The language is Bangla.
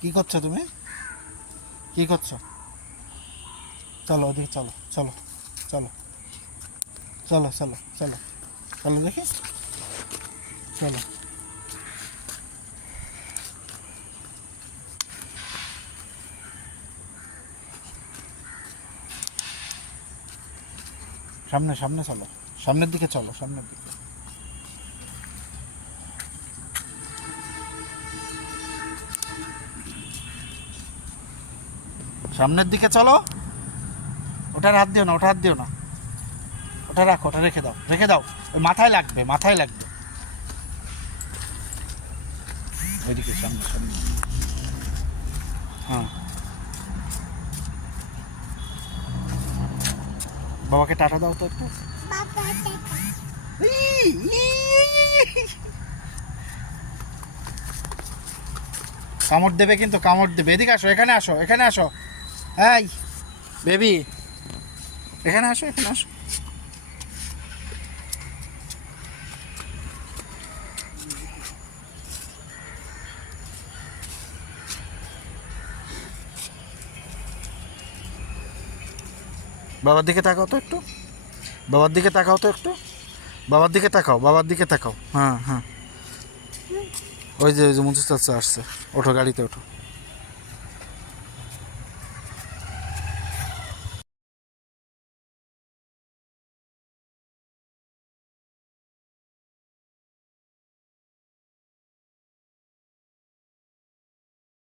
কি করছো তুমি? কি করছো? চলো ওদিকে, চলো চলো চলো চলো চলো চলো চলো দেখি, চলো। সামনে সামনে চলো, সামনের দিকে চলো, সামনের দিকে। সামনের দিকে চলো। ওটা হাত দিও না, ওটা হাত দিও না, ওটা রাখো, ওটা রেখে দাও, রেখে দাও। ওই মাথায় লাগবে, মাথায় লাগবে। ওইদিকে সামনে সামনে। হ্যাঁ, বাবাকে টাটা দাও তো একটু। কামড় দেবে কিন্তু, কামড় দেবে। এদিকে আসো, এখানে আসো, এখানে আসো। এই বেবি, এখানে আসো, এখানে আসো। বাবার দিকে তাকাও তো একটু, বাবার দিকে তাকাও তো একটু, বাবার দিকে তাকাও, বাবার দিকে তাকাও। হ্যাঁ হ্যাঁ, ওই যে মুন্সি চাচা আসছে। ওঠো, গাড়িতে ওঠো।